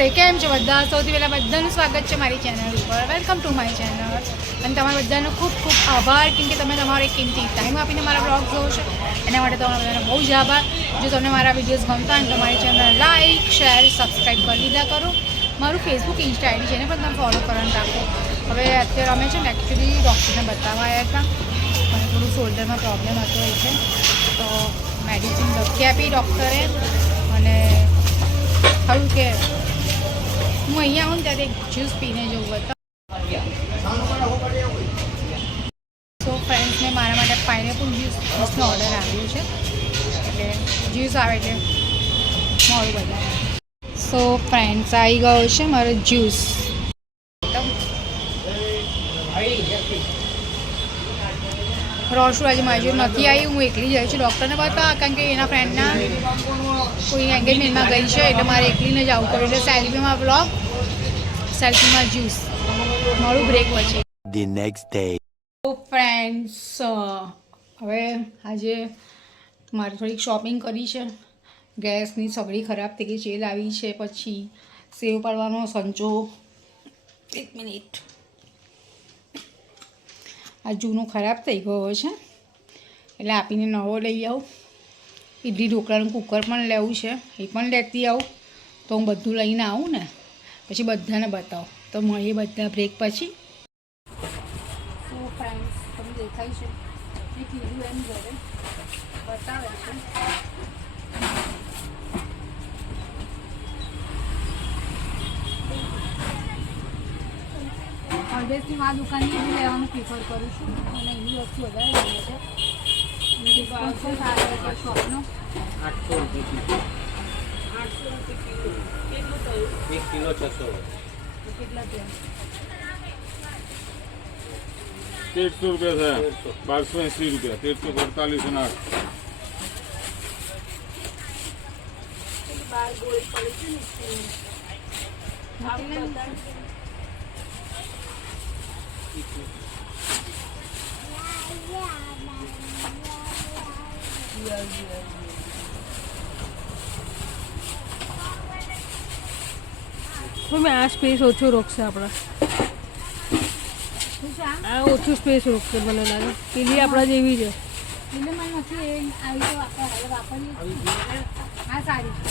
નમસ્તે, કેમ છો બધા? સૌથી પહેલાં બધાનું સ્વાગત છે મારી ચેનલ ઉપર. Welcome to my channel. અને તમારા બધાનો ખૂબ ખૂબ આભાર, કેમ કે તમે તમારો એક કિંમતી ટાઈમ આપીને મારા બ્લોગ જોવો છો. એના માટે તમારા બધાનો બહુ જ આભાર. જો તમને મારા વિડીયોઝ ગમતા હોય તો મારી ચેનલ લાઇક, શેર, સબસ્ક્રાઈબ કરી દીધા કરો. મારું ફેસબુક, ઇન્સ્ટા આઈડી છે એને પણ તમે ફોલો કરવાનું રાખો. હવે અત્યારે અમે છે ને એકચ્યુઅલી ડૉક્ટરને બતાવવા આવ્યા હતા, અને થોડું શોલ્ડરમાં પ્રોબ્લેમ હતો એટલે તો મેડિસિન લખી આપી ડૉક્ટરે. અને થયું કે હું અહીંયા આવું ને ત્યારે એક જ્યુસ પીને જવું હતા. તો ફ્રેન્ડ્સને મારા માટે પાઇનેપલ જ્યુસનો ઓર્ડર આવ્યો છે, એટલે જ્યુસ આવે એટલે મોડું બધા. સો ફ્રેન્ડ્સ, આવી ગયો છે મારો જ્યુસ. રોશુ આજે મારી જોડે નથી આવી, હું એકલી જાય છું ડૉક્ટરને બતાવવા, કારણ કે એના ફ્રેન્ડના કોઈ એન્ગેજમેન્ટમાં ગઈ છે એટલે મારે એકલીને જ આવવું પડ્યું. એટલે સેલ્ફીમાં બ્લોગ, સેલ્ફીમાં જ્યુસ, મારું બ્રેક પછી. The next day. તો ફ્રેન્ડ્સ, હવે આજે મારે થોડીક શોપિંગ કરી છે. ગેસની સગડી ખરાબ થઈ ગઈ છે, એ લાવી છે. પછી સેવ પાડવાનો સંચો, 1 મિનિટ, આ જૂનો ખરાબ થઈ ગયો છે એટલે આપીને નવો લઈ આવું. ઇડલી ઢોકળાનું કુકર પણ લેવું છે, એ પણ લેતી આવું. તો હું બધું લઈને આવું ને પછી બધાને બતાવું. તો મળીએ બધા બ્રેક પછી. તો ફ્રેન્ડ્સ, તમને દેખાય છે એ કીધું એમ ઘરે બતાવે છે. ઓલવેઝથી આ દુકાનથી એવી લેવાનું પ્રિફર કરું છું, અને એની વસ્તુ વધારે લઈએ છે. અને ડિસ્કાઉન્ટ પણ સારો છે શોપનો. 800 રૂપિયા કિલો 600. કેટલા થયા? 1300 रुपया था, 1280 रुपया, 1348 અને 8. મેં આ સ્પેસ ઓછો રોકશે આપણા, આ ઓછું સ્પેસ રોકશે મને લાગે. પેલી આપણા જેવી છે. એટલે મને નથી એ આવી તો વાપરીએ. હા, સારી છે.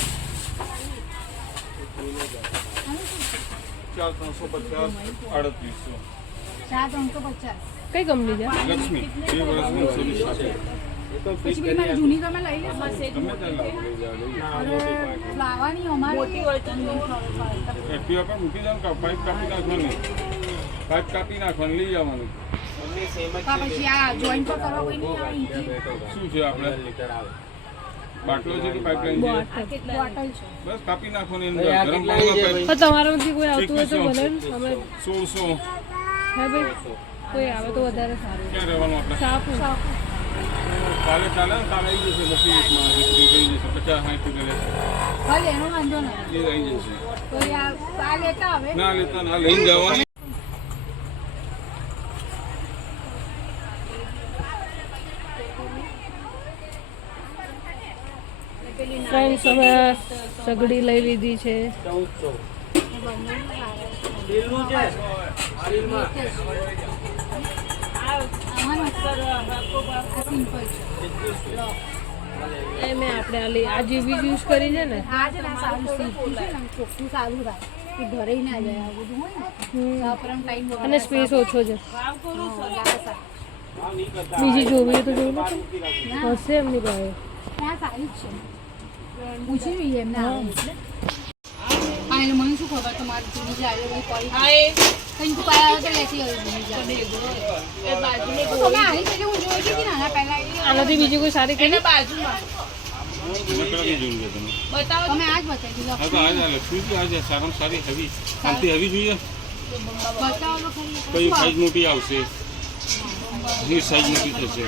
4350, 3800. 4350. કઈ કંપની છે? લક્ષ્મી 2 વર્ષની સર્વિસ સાથે. પછી પેલી મારી જૂની તમે લઈ લો. તમે ત્યાં લાવો, લઈ જાઓ. લાવવાની અમારી એક્ટિવા પર મૂકી જાવ, પાઇપ કાપી નાખવાની, પાઇપ કાપી નાખવાની, લઈ જવાનું. પછી આ જોઈન્ટ પર કરવા કોઈ નહીં આવે. શું છે આપણે બાટલો છે કે પાઇપલાઇન છે? બોટલ છે. બસ કાપી નાખવાની, અંદર ગરમ પાણીમાં પણ તમારામાંથી કોઈ આવતું હોય તો ભલે ને. અમે 1600. હા ભાઈ, કોઈ આવે તો વધારે સારું. ક્યાં રહેવાનું આપણે? સાફ કાલે ચાલે ને, કાલે આવી જશે. મોટી રીતમાં દીકરી ગઈ જશે 50-60 રૂપિયા. ભલે, એનો વાંધો નથી. એ આવી જશે. તો આ લેતા આવે. ના લેતા ના, લઈને જવાની. ફ્રેન્ડ્સ, અમે સગડી લઈ લીધી છે. 1400. એ મેં આપણે આ જેવી યુઝ કરી છે ને. આ છે ને સારું સીધું છે ને, ચોખ્ખું સારું થાય. એ ઘરે ના જાય, આ બધું હોય ને વાપરવાનો ટાઈમ અને સ્પેસ ઓછો છે. સારી બીજી જોવી તો જોઈ લો, હશે એમની પાસે. જ છે. પૂછી જોઈએ એમને આવે એટલે. હા, એટલે મને શું ખબર તમારી જૂની જાય પડી કંઈ કુપાય આવે તો લેતી આવી જૂની જાય. તમે આવી છે હું જોઈ હતી ને આના પહેલા. આનાથી બીજી કોઈ સારી કરી? બાજુમાં મકરાની જોઈએ તમે. બતાવો. તમે આ જ બતાવી દીધો. હા તો આ જ લક્ષ્મી છે, આજે સારામાં સારી હેવી, આમથી હેવી જોઈએ. બતાવો તો ખરી. કઈ સાઈઝ મોટી આવશે, જે સાઈઝ મોટી થશે.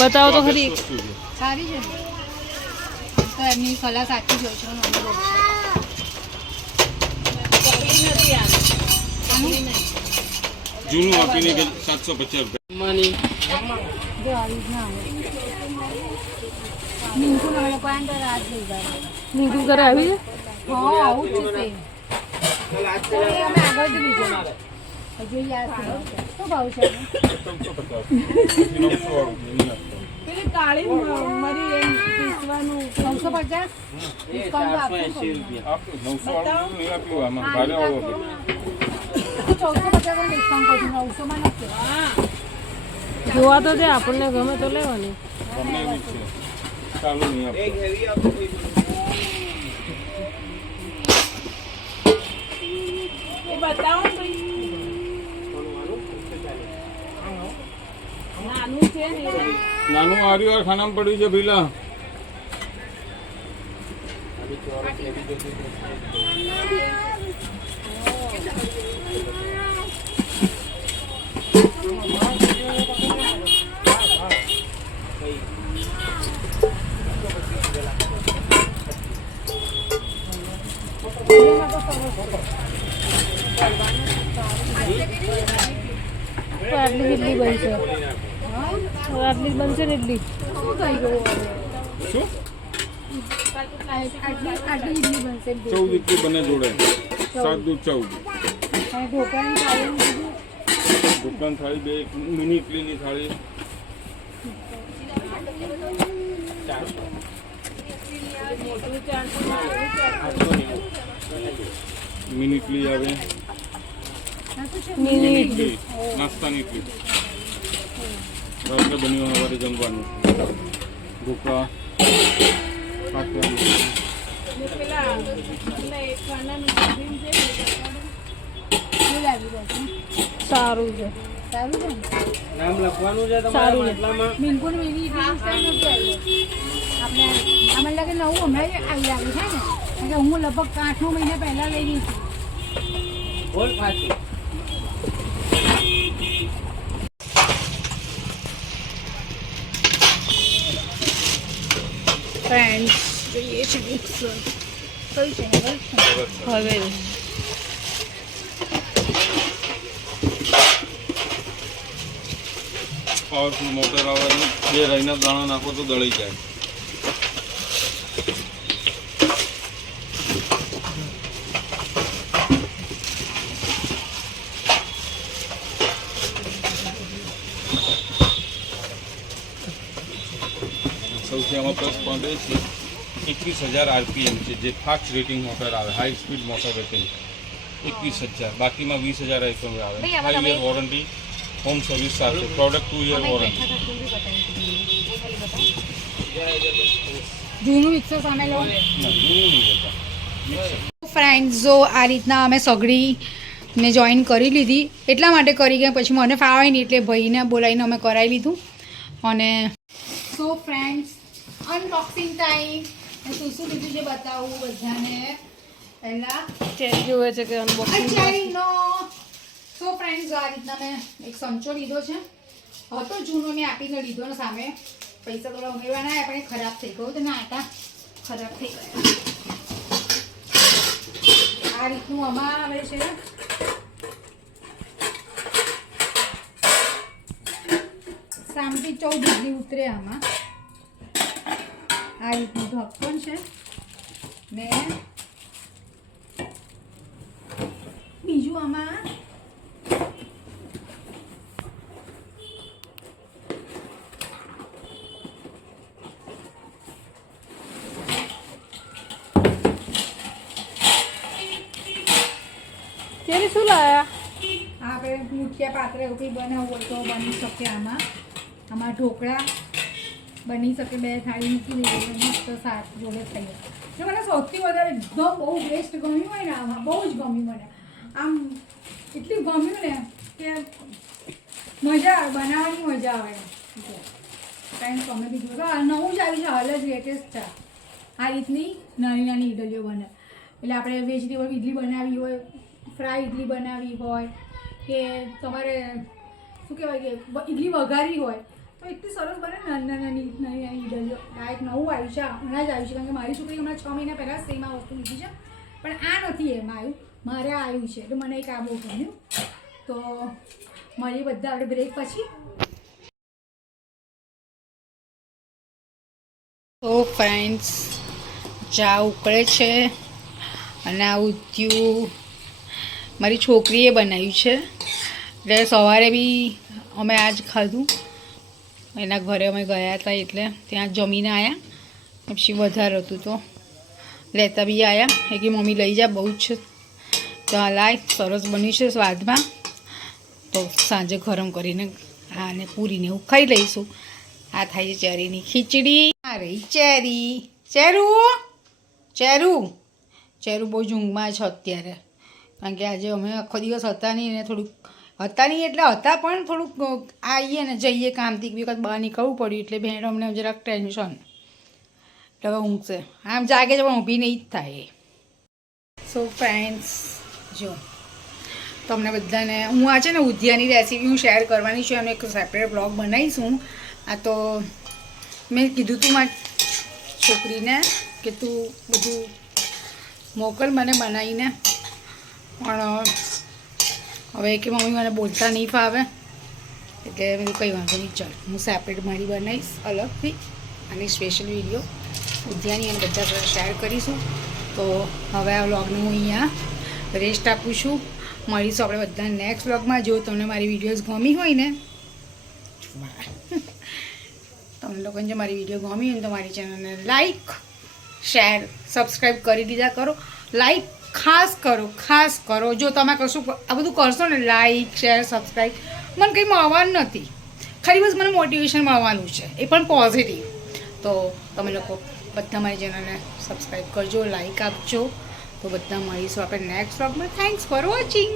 બતાવો તો ખરી. વસ્તુ છે. સારી છે ને, તો એમની સલાહ સાચી જ હોય છે. જૂનું આપીને 750 રૂપિયા. જો આવી જ ના આવે. મીંકુ ને લોકો અંદર રાત થઈ જાય. મીંકુ ઘરે આવી છે? હા, આવું જ છે. તો એ અમે આગળથી લીધો હજુ યાદ છે શું ભાવ છે એનો? 900 વાળું એની વાત કરું. પેલી કાળી મરી એમ પીસવાનું 950 એ ડિસ્કાઉન્ટ આપો 480 રૂપિયા. આપ્યું 900 વાળું નહીં આપ્યું આમાં ભારે વાળો હતો. 1450 ડિસ્કાઉન્ટ કરજો 900 માં નથી. જોવા તો દે આપણને ગમે તો લેવાની. ગમે એવી જ છે ચાલુ નહીં એક આપતું. હેવી આપો કોઈ એ બતાવો નાનું છે ને નાનું આર્યું ખાનામાં પડ્યું છે ભીલા. આવી ચોરસ હેવી જોતી તો આટલી ઇડલી બનશે આટલી જ બનશે ને ઇડલી શું થઈ ગયું હવે? શું આટલી ઇડલી બનશે 14 ઇડલી બને જોડે 7 દૂધ 14. અને ઢોકળાની થાળીનું બીજું દુકાન થાળી બે મિની ઇડલીની થાળી મિની ઇડલી આવે મિની ઇડલી નાસ્તાની ઇડલી રાત્રે બન્યું સવારે જમવાનું ઢોકળા ખાટવાની શું લાગી રહ્યું છે? સારું છે સારું છે ને? નામ લખવાનું છે સારું તમારા છે. માટલામાં. બિલકુલ એવી ઇડલી સ્ટાઈલ નથી આવી. આપણે મને લાગે નવું હમણાં જ આવી આવ્યું છે ને કારણ કે હું લગભગ 8 મહિના પહેલાં લઈ ગઈ હતી. બોલ પાછી. ફ્રેન્ડ્સ જોઈએ છે મિક્સર કયું છે હવે? હવે પાવરફુલ મોટર આવવાની બે રાઈના દાણા નાખો તો દળી જાય. સૌથી આમાં પ્લસ પોઈન્ટ એ છે 21,000 RPM છે જે ફાસ્ટ રેટિંગ મોટર આવે high speed motor rating 21,000 બાકીમાં 20,000 RPM આવે નહીં, આમાં 5 યર વોરંટી હોમ સર્વિસ સાથે પ્રોડક્ટ 2 યર વોરંટી. જૂનું મિક્સર સામે લો. ના જૂનું નહીં લેતા મિક્સર. ફ્રેન્ડ્સ જો આ રીતના અમે સગડી મેં જોઈન કરી લીધી એટલા માટે કરી ગયા પછી મને ફાવે નહીં એટલે ભાઈને બોલાવીને અમે કરાવી લીધું. અને સો ફ્રેન્ડ્સ અનબોક્સિંગ ટાઈમ શું શું લીધું છે બતાવું બધાને. પહેલાં ચેક જોવે છે કે અનબોક્સિંગ અચારીનો સો ફ્રેન્ડ્સ આ રીતના મેં એક સંચો લીધો છે હતો જૂનો મેં આપીને લીધો ને સામે પૈસા થોડા ઉમેરવાના આવ્યા પણ એ ખરાબ થઈ ગયો તો ના આટા ખરાબ થઈ ગયા. આ રીતનું આમાં આવે છે સામથી 14 ઇડલી ઉતરે આમાં. આ રીતનું ઢક્કન છે ને બીજું આમાં તેરી શું લાયા આપણે મુઠિયા પાત્ર એવું કંઈ બનાવવું હોય તો બની શકે આમાં. આમાં ઢોકળા બની શકે બે થાળી મૂકી દઈએ મસ્ત શાક જોડે ખાઈએ. જો મને સૌથી વધારે એકદમ બહુ બેસ્ટ ગમ્યું હોય ને આમાં બહુ જ ગમ્યું મને આમ એટલું ગમ્યું ને કે મજા આવે બનાવવાની મજા આવે. કારણ કે અમે બીજું તો નવું જ આવ્યું છે હાલ જ લેટેસ્ટ છે. આ રીતની નાની નાની ઇડલીઓ બને એટલે આપણે વેજીટેબલ ઇડલી બનાવી હોય ફ્રાય ઇડલી બનાવી હોય કે તમારે શું કહેવાય કે ઇડલી વઘારી હોય તો એટલી સરસ બને નાની નાની નાની ઇડલીઓ. આ એક નવું આવ્યું છે હમણાં જ આવ્યું છે કારણ કે મારી છોકરી હમણાં 6 મહિના પહેલાં સેમ આ વસ્તુ લીધી છે પણ આ નથી એમાં આવ્યું મારે આ આવ્યું છે એટલે મને એક આ બહુ ગમ્યું. તો મળીએ બધા આપણે બ્રેક પછી. તો ફ્રેન્ડ્સ ચા ઉકળે છે અને આ ઉત્યું મારી છોકરીએ બનાવ્યું છે. એટલે સવારે બી અમે આજ ખાધું. એના ઘરે અમે ગયા હતા એટલે ત્યાં જમીને આવ્યા. પછી વધારે હતું તો લેતા બી આવ્યા. એ કે મમ્મી લઈ જા, બહુ જ છે. તો આ લાય, સરસ બન્યું છે સ્વાદમાં. તો સાંજે ગરમ કરીને આને પૂરીને એવું ખાઈ લઈશું. આ થાય છે ચેરીની ખીચડી. આ રહી ચેરી. ચેરું બહુ ઊંઘમાં છે અત્યારે, કારણ કે આજે અમે આખો દિવસ હતા નહીં ને થોડુંક હતા નહીં એટલે હતા પણ થોડુંક આવીએ ને જઈએ કામથી બી વખત બહાર નીકળવું પડ્યું એટલે બેન અમને જરાક ટેન્શન. એટલે હવે ઊંઘશે. આમ જાગે છે પણ ઊભી નહીં જ થાય. સો ફ્રેન્ડ્સ, જો તમને બધાને હું આ છે ને ઉધિયાની રેસીપી હું શેર કરવાની છું. એનો એક સેપરેટ બ્લોગ બનાવીશું. આ તો મેં કીધું તું મારી છોકરીને કે તું બધું મોકલ મને બનાવીને, પણ હવે કે મમ્મી મને બોલતા નહીં ફાવે એટલે મેં કંઈ વાંધો નહીં, ચાલ હું સેપરેટ મારી બનાવીશ અલગથી. અને સ્પેશિયલ વિડીયો ઉદ્યાની અને બધા સાથે શેર કરીશું. તો હવે આ વ્લોગને હું અહીંયા રેસ્ટ આપું છું. મળીશું આપણે બધા નેક્સ્ટ વ્લોગમાં. જો તમને મારી વિડીયોઝ ગમી હોય ને, તમને લોકોને જો મારી વિડીયો ગમી હોય ને તો મારી ચેનલને લાઈક, શેર, સબસ્ક્રાઈબ કરી દીધા કરો. લાઈક ખાસ કરો. જો તમે કશું આ બધું કરશો ને, લાઈક, શેર, સબસ્ક્રાઈબ, મને કંઈ મળવાનું નથી. ખાલી બસ મને મોટિવેશન મળવાનું છે, એ પણ પોઝિટિવ. તો તમે લોકો બધા મારી ચેનલને સબસ્ક્રાઈબ કરજો, લાઈક આપજો. તો બધા મળીશું આપણે નેક્સ્ટ વ્લોગમાં. Thanks for watching.